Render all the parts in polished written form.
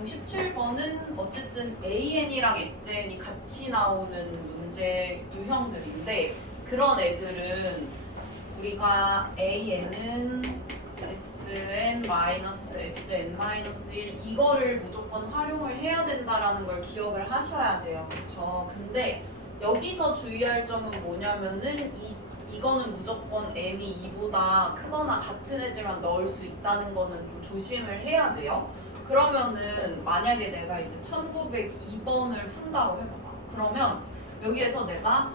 그럼 17번은 어쨌든 AN이랑 SN이 같이 나오는 문제 유형들인데 그런 애들은 우리가 AN은 SN-SN-1 이거를 무조건 활용을 해야 된다라는 걸 기억을 하셔야 돼요. 그쵸? 근데 여기서 주의할 점은 뭐냐면은 이거는 무조건 n이 2보다 크거나 같은 애들만 넣을 수 있다는 거는 좀 조심을 해야 돼요. 그러면은 만약에 내가 이제 1902번을 푼다고 해봐봐. 그러면 여기에서 내가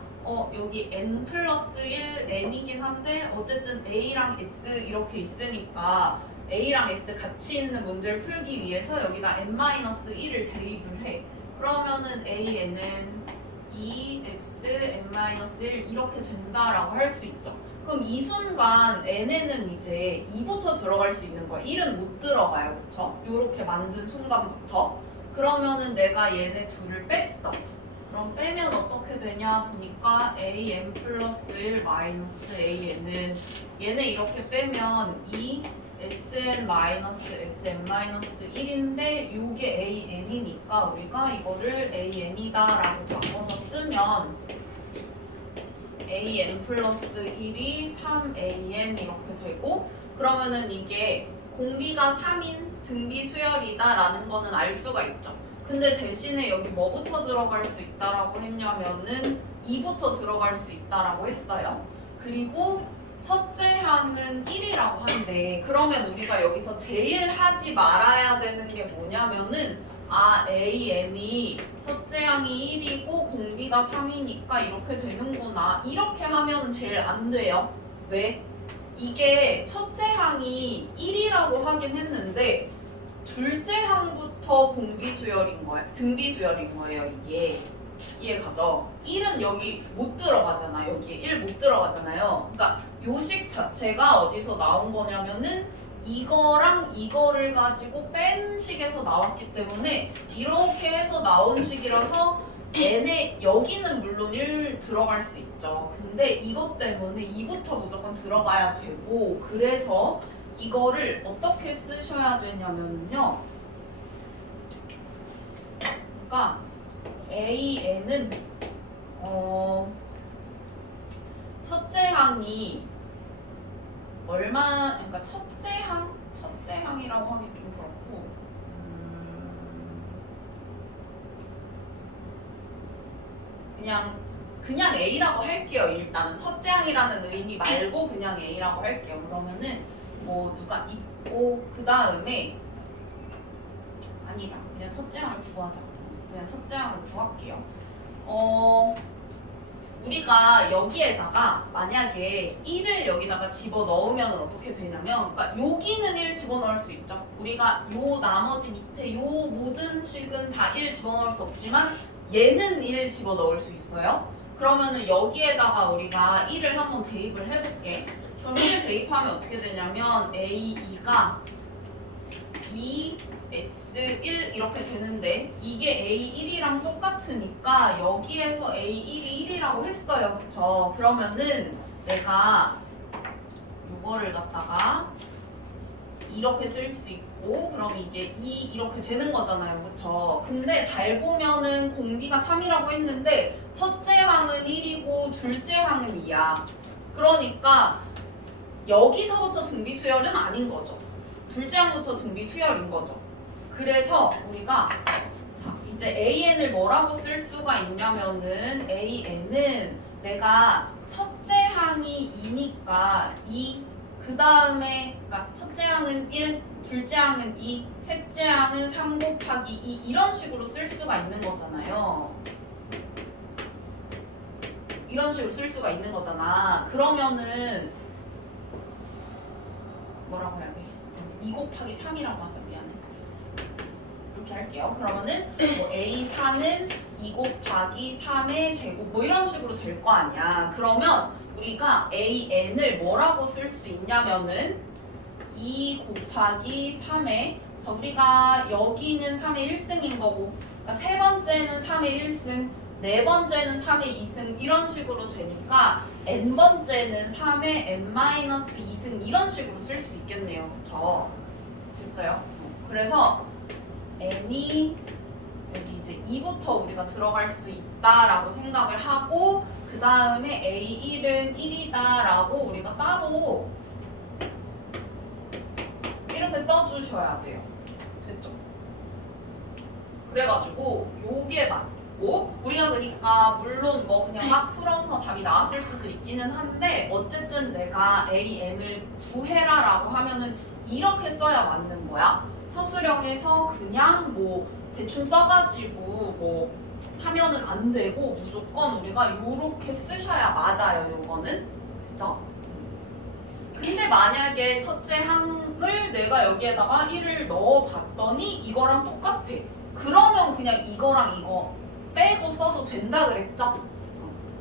여기 n 플러스 1 n이긴 한데 어쨌든 a랑 s 이렇게 있으니까 a랑 s 같이 있는 문제를 풀기 위해서 여기다 n-1을 대입을 해. 그러면은 an은 2s n-1 이렇게 된다라고 할 수 있죠. 그럼 이 순간 n에는 이제 2부터 들어갈 수 있는 거야. 1은 못 들어가요. 그쵸? 요렇게 만든 순간부터. 그러면은 내가 얘네 둘을 뺐어. 그럼 빼면 어떻게 되냐 보니까 an 플러스 1 마이너스 an은 얘네 이렇게 빼면 2 sn 마이너스 sn-1인데 이게 an이니까 우리가 이거를 an이다 라고 바꿔서 쓰면 an 플러스 1이 3an 이렇게 되고 그러면은 이게 공비가 3인 등비 수열이다 라는 거는 알 수가 있죠. 근데 대신에 여기 뭐부터 들어갈 수 있다라고 했냐면은 2부터 들어갈 수 있다라고 했어요. 그리고 첫째 항은 1이라고 한데 그러면 우리가 여기서 제일 하지 말아야 되는 게 뭐냐면은 AN이 첫째 항이 1이고 공비가 3이니까 이렇게 되는구나. 이렇게 하면 제일 안 돼요. 왜? 이게 첫째 항이 1이라고 하긴 했는데 둘째 항부터 공비수열인 거예요. 등비수열인 거예요, 이게. 이해가죠? 1은 여기 못 들어가잖아. 여기에 1 못 들어가잖아요. 그러니까 요식 자체가 어디서 나온 거냐면은 이거랑 이거를 가지고 뺀 식에서 나왔기 때문에 이렇게 해서 나온 식이라서 n에 여기는 물론 1 들어갈 수 있죠. 근데 이것 때문에 2부터 무조건 들어가야 되고 그래서 이거를 어떻게 쓰셔야 되냐면요. 그러니까 AN은 첫째 항이 그러니까 첫째 항이라고 하기 좀 그렇고 그냥 A라고 할게요. 일단은 첫째 항이라는 의미 말고 그냥 A라고 할게요. 그러면은 뭐 누가 있고 그 다음에 아니다. 그냥 첫째 항을 구하자. 그냥 첫째 항을 구할게요. 우리가 여기에다가 만약에 1을 여기다가 집어넣으면 어떻게 되냐면 그러니까 여기는 1 집어넣을 수 있죠. 우리가 요 나머지 밑에 요 모든 식은 다 1 집어넣을 수 없지만 얘는 1 집어넣을 수 있어요. 그러면은 여기에다가 우리가 1을 한번 대입을 해볼게. 그럼 1 대입하면 어떻게 되냐면 A2가 2S1 이렇게 되는데 이게 A1이랑 똑같으니까 여기에서 A1이 1이라고 했어요. 그쵸? 그러면은 내가 요거를 갖다가 이렇게 쓸 수 있고 그럼 이게 2 이렇게 되는 거잖아요. 그쵸? 근데 잘 보면은 공비가 3이라고 했는데 첫째 항은 1이고 둘째 항은 2야. 그러니까 여기서부터 등비수열은 아닌 거죠. 둘째 항부터 등비수열인 거죠. 그래서 우리가 이제 AN을 뭐라고 쓸 수가 있냐면은 AN은 내가 첫째 항이 2니까 2 그 다음에 그러니까 첫째 항은 1, 둘째 항은 2, 셋째 항은 3 곱하기 2 이런 식으로 쓸 수가 있는 거잖아요. 이런 식으로 쓸 수가 있는 거잖아. 그러면은 뭐라고 해야 돼? 2 곱하기 3이라고 하자. 미안해. 이렇게 할게요. 그러면은 뭐 A4는 2 곱하기 3의 제곱 뭐 이런 식으로 될 거 아니야. 그러면 우리가 AN을 뭐라고 쓸 수 있냐면은 2 곱하기 3의 우리가 여기는 3의 1승인 거고 그러니까 세 번째는 3의 1승 네 번째는 3의 2승 이런 식으로 되니까 n번째는 3의 n-2승 이런 식으로 쓸 수 있겠네요. 그쵸? 됐어요? 그래서 n이 여기 이제 2부터 우리가 들어갈 수 있다라고 생각을 하고 그 다음에 A1은 1이다라고 우리가 따로 이렇게 써주셔야 돼요. 됐죠? 그래가지고 요게 맞고 우리가 그러니까 물론 뭐 그냥 막 풀어서 답이 나왔을 수도 있기는 한데 어쨌든 내가 AN을 구해라라고 하면은 이렇게 써야 맞는 거야. 서술형에서 그냥 뭐 대충 써가지고 뭐 하면은 안 되고 무조건 우리가 요렇게 쓰셔야 맞아요. 요거는 그죠? 근데 만약에 첫째 항을 내가 여기에다가 1을 넣어봤더니 이거랑 똑같아. 그러면 그냥 이거랑 이거 빼고 써도 된다 그랬죠?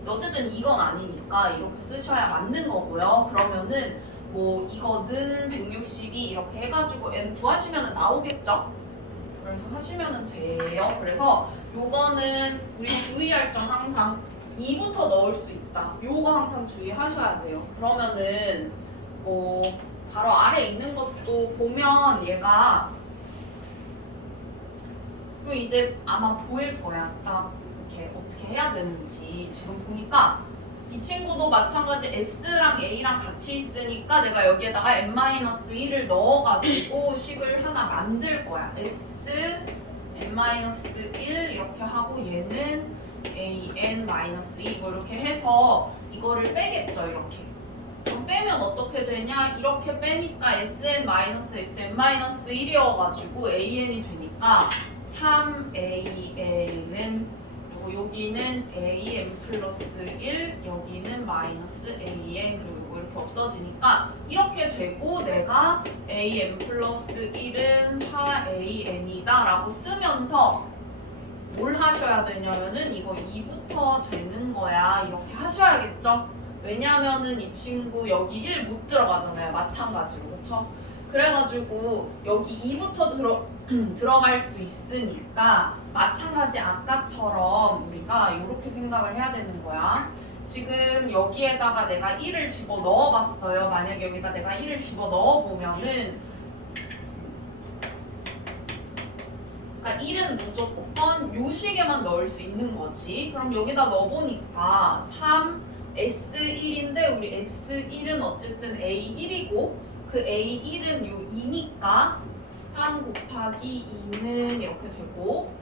어쨌든 이건 아니니까 이렇게 쓰셔야 맞는 거고요. 그러면은 뭐 이거는 162 이렇게 해가지고 n 구하시면 나오겠죠? 그래서 하시면 돼요. 그래서 요거는 우리 주의할 점 항상 2부터 넣을 수 있다. 요거 항상 주의하셔야 돼요. 그러면은 바로 아래 있는 것도 보면 얘가 그리고 이제 아마 보일 거야. 딱 이렇게 어떻게 해야 되는지. 지금 보니까 이 친구도 마찬가지 S랑 A랑 같이 있으니까 내가 여기에다가 n-1을 넣어가지고 식을 하나 만들 거야. S, n-1 이렇게 하고 얘는 an-2 뭐 이렇게 해서 이거를 빼겠죠. 이렇게. 그럼 빼면 어떻게 되냐? 이렇게 빼니까 sn-sn-1이어가지고 an이 되니까 3an은 그리고 여기는 an 플러스 1 여기는 마이너스 an 그리고 이렇게 없어지니까 이렇게 되고 내가 an 플러스 1은 4an이다 라고 쓰면서 뭘 하셔야 되냐면은 이거 2부터 되는 거야 이렇게 하셔야겠죠? 왜냐면은 이 친구 여기 1 못 들어가잖아요. 마찬가지로 그쵸? 그래가지고 여기 2부터 들어갈 수 있으니까 마찬가지 아까처럼 우리가 이렇게 생각을 해야 되는 거야. 지금 여기에다가 내가 1을 집어 넣어봤어요. 만약에 여기다 내가 1을 집어 넣어보면은 그러니까 1은 무조건 요 식에만 넣을 수 있는 거지. 그럼 여기다 넣어보니까 3 S1인데 우리 S1은 어쨌든 A1이고 그 A1은 요 2니까 3 곱하기 2는 이렇게 되고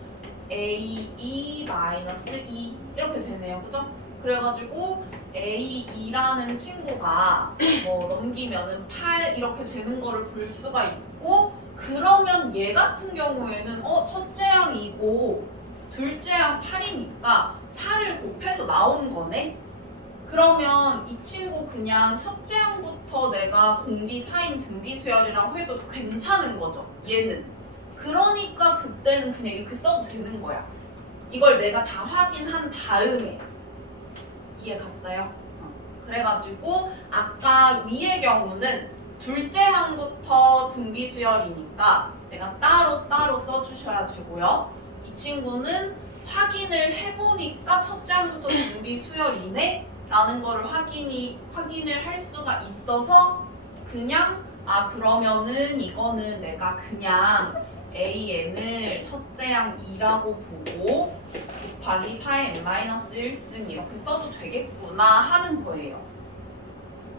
A2 마이너스 2 이렇게 되네요. 그죠? 그래가지고 A2라는 친구가 뭐 넘기면은 8 이렇게 되는 거를 볼 수가 있고 그러면 얘 같은 경우에는 첫째 항이고 둘째 항 8이니까 4를 곱해서 나온 거네? 그러면 이 친구 그냥 첫째 항부터 내가 공비 4인 등비수열이라고 해도 괜찮은 거죠. 얘는. 그러니까 그때는 그냥 이렇게 써도 되는 거야. 이걸 내가 다 확인한 다음에. 이해 갔어요? 그래가지고 아까 위의 경우는 둘째 항부터 등비수열이니까 내가 따로 써주셔야 되고요. 이 친구는 확인을 해보니까 첫째 항부터 등비수열이네? 라는 거를 확인을 할 수가 있어서 그냥 그러면은 이거는 내가 그냥 AN을 첫째 항 2라고 보고 곱하기 4n-1승 이렇게 써도 되겠구나 하는 거예요.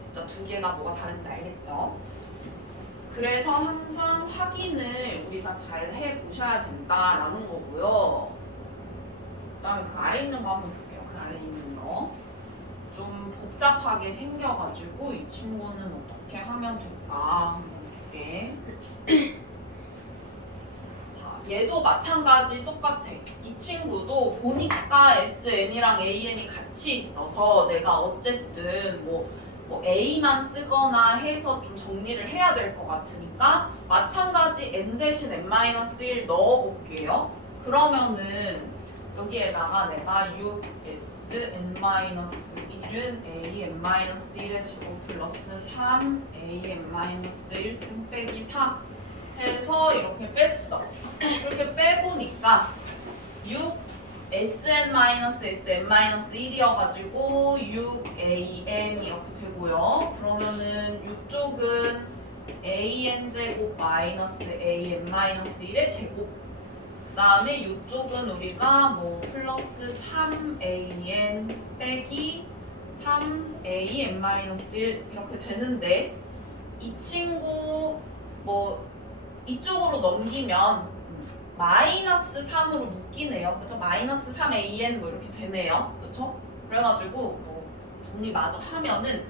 진짜 두 개가 뭐가 다른지 알겠죠? 그래서 항상 확인을 우리가 잘 해보셔야 된다라는 거고요. 그 다음에 그 아래 있는 거 한번 볼게요. 그 아래 있는 거. 좀 복잡하게 생겨가지고 이 친구는 어떻게 하면 될까 한번 볼게. 자, 얘도 마찬가지 똑같아. 이 친구도 보니까 SN이랑 AN이 같이 있어서 내가 어쨌든 뭐 A만 쓰거나 해서 좀 정리를 해야 될 것 같으니까 마찬가지 n 대신 n-1 넣어볼게요. 그러면은 여기에다가 내가 6sn-1은 an-1의 제곱 플러스 3 an-1승 빼기 4 해서 이렇게 뺐어. 이렇게 빼보니까 6 sn-sn-1이어가지고 6an 이렇게 되고요. 그러면은 이쪽은 an 제곱 마이너스 an-1의 제곱 그다음에 이쪽은 우리가 뭐 플러스 3an 빼기 3an-1 이렇게 되는데 이 친구 뭐 이쪽으로 넘기면 마이너스 3으로 묶이네요. 그죠? 마이너스 3an 뭐 이렇게 되네요. 그쵸? 그래가지고 뭐 정리 마저 하면은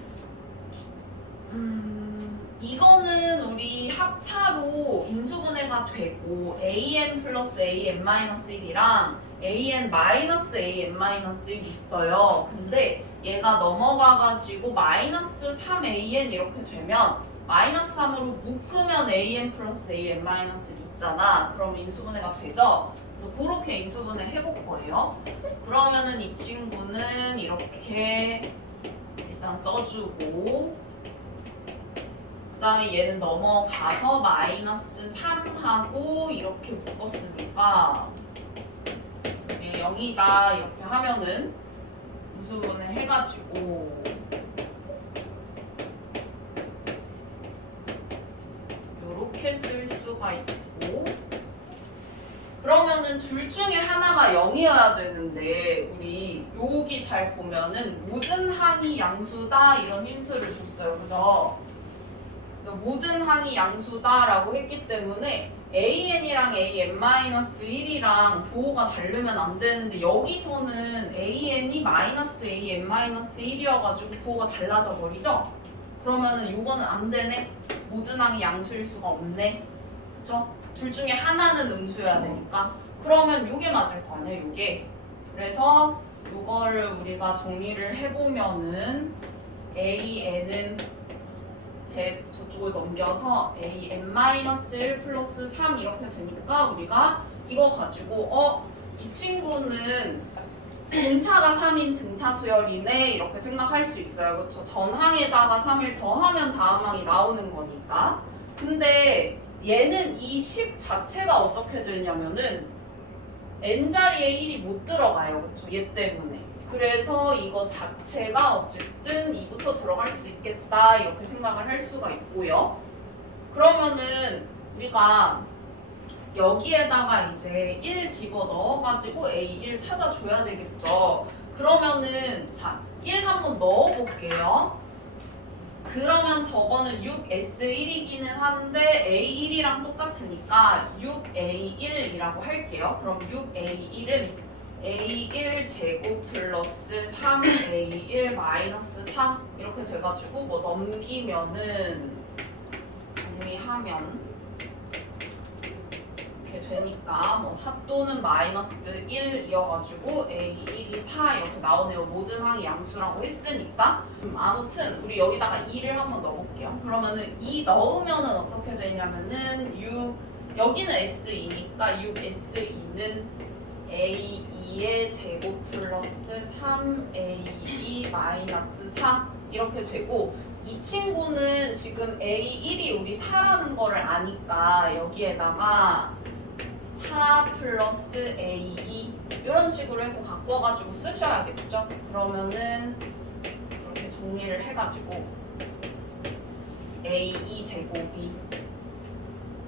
이거는 우리 합차로 인수분해가 되고 an 플러스 an-1이랑 an-an-1 있어요. 근데 얘가 넘어가가지고 마이너스 3an 이렇게 되면 마이너스 3으로 묶으면 an 플러스 an-1 있잖아. 그럼 인수분해가 되죠? 그래서 그렇게 인수분해 해볼 거예요. 그러면은 이 친구는 이렇게 일단 써주고 그 다음에 얘는 넘어가서 마이너스 3하고 이렇게 묶었으니까 0이다 이렇게 하면은 인수분해 해가지고 이렇게 쓸 수가 있고 그러면은 둘 중에 하나가 0이어야 되는데 우리 여기 잘 보면은 모든 항이 양수다 이런 힌트를 줬어요. 그죠? 그래서 모든 항이 양수다라고 했기 때문에 an이랑 an-1이랑 부호가 다르면 안 되는데 여기서는 an이 마이너스 an-1이어가지고 부호가 달라져 버리죠? 그러면은 요거는 안 되네? 모든 항이 양수일 수가 없네? 그쵸? 둘 중에 하나는 음수여야 되니까 그러면 요게 맞을 거 아니에요, 요게. 그래서 요거를 우리가 정리를 해보면은 an은 저쪽을 넘겨서 an-1 플러스 3 이렇게 되니까 우리가 이거 가지고 이 친구는 등차가 3인 등차 수열이네 이렇게 생각할 수 있어요. 그렇죠? 전항에다가 3을 더하면 다음 항이 나오는 거니까. 근데 얘는 이 식 자체가 어떻게 되냐면은 n자리에 1이 못 들어가요. 그렇죠? 얘 때문에. 그래서 이거 자체가 어쨌든 2부터 들어갈 수 있겠다 이렇게 생각을 할 수가 있고요. 그러면은 우리가 여기에다가 이제 1 집어 넣어가지고 A1 찾아줘야 되겠죠. 그러면은 자, 1 한번 넣어볼게요. 그러면 저거는 6S1이기는 한데 A1이랑 똑같으니까 6A1이라고 할게요. 그럼 6A1은 A1 제곱 플러스 3A1 마이너스 4 이렇게 돼가지고 뭐 넘기면은 정리하면 이렇게 되니까 뭐 4 또는 마이너스 1이어가지고 A1이 4 이렇게 나오네요. 모든 항이 양수라고 했으니까 아무튼 우리 여기다가 2를 한번 넣어볼게요. 그러면은 2 넣으면은 어떻게 되냐면은 6 여기는 S2니까 6S2는 A2의 제곱 플러스 3A2 마이너스 4 이렇게 되고 이 친구는 지금 A1이 우리 4라는 거를 아니까 여기에다가 4 플러스 A2 이런 식으로 해서 바꿔가지고 쓰셔야겠죠? 그러면은 이렇게 정리를 해가지고 A2 제곱이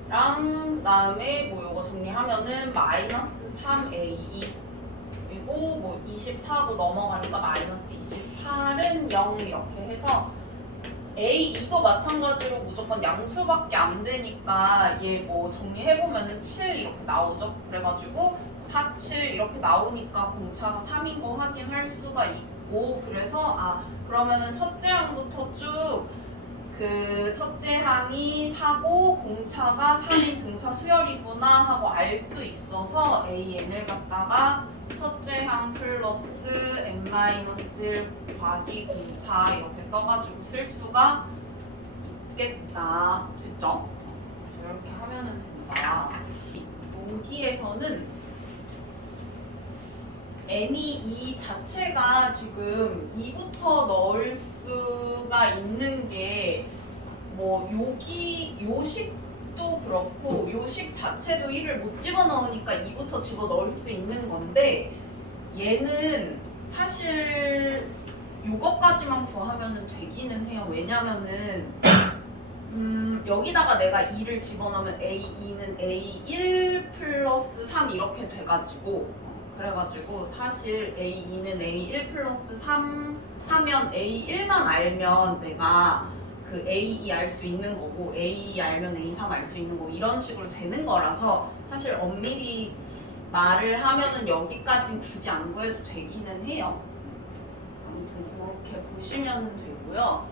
랑 그다음에 뭐 요거 정리하면은 마이너스 3A2 그리고 뭐 24고 넘어가니까 마이너스 28은 0 이렇게 해서 A2도 마찬가지로 무조건 양수밖에 안 되니까 얘 뭐 정리해보면은 7 이렇게 나오죠. 그래가지고 4, 7 이렇게 나오니까 공차가 3인 거 확인할 수가 있고 그래서 그러면은 첫째 항부터 쭉 그 첫째 항이 4고 공차가 3인 등차 수열이구나 하고 알 수 있어서 AN을 갖다가 첫째 항 플러스 n-1 곱하기 공차 이렇게 써가지고 쓸 수가 있겠다. 됐죠? 이렇게 하면은 된다. 여기에서는 n이 이 자체가 지금 2부터 넣을 수가 있는 게 뭐 여기 요식도 그렇고 요식 자체도 1을 못 집어넣으니까 2부터 집어넣을 수 있는 건데 얘는 사실 요것까지만 구하면은 되기는 해요. 왜냐면은 여기다가 내가 2를 집어넣으면 A2는 A1 플러스 3 이렇게 돼가지고 그래가지고 사실 A2는 A1 플러스 3 하면 A1만 알면 내가 그 A2 알 수 있는 거고 A2 알면 A3 알 수 있는 거고 이런 식으로 되는 거라서 사실 엄밀히 말을 하면은 여기까지는 굳이 안 구해도 되기는 해요. 아무튼 그렇게 보시면 되고요.